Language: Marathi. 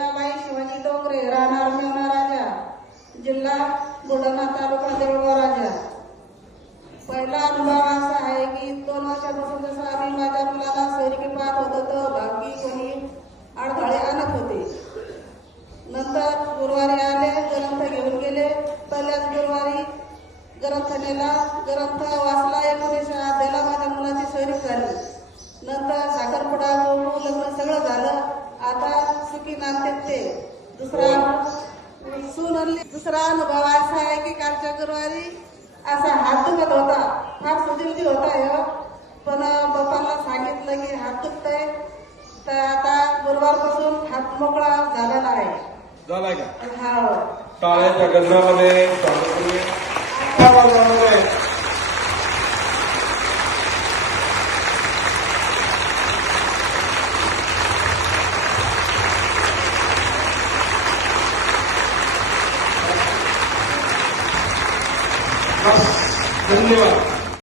मीराबाई शिवाजी डोंगरे राहणार मेवणा राजा जिल्हा बुलढाणा तालुका देऊळगाव राजा. पहिला अनुभव असा आहे की दोन वर्षापासून जसं आम्ही माझ्या मुलाला सैनिकी पाहत होतो तर बाकी कोणी अडथळे आणत होते. नंतर गुरुवारी आले ग्रंथ घेऊन गेले. पहिल्याच गुरुवारी ग्रंथ नेला ग्रंथ वाच एकोणीसशे अध्याला माझ्या मुलाची सैनिक झाली नंतर साखरपुडा गोळू लग्न सगळं झालं आता ते दुसरा सून आणली दुसरा अनुभव असा आहे की कालच्या गुरुवारी असा हात दुखत होता. फार सुजिलजी होता ह्यो. पण बापाला सांगितलं की हात दुखतंय. तर आता गुरुवारपासून हात मोकळा झालेला आहे झालाय का? हा टाळ्याच्या गजरामध्ये 가스, 동네와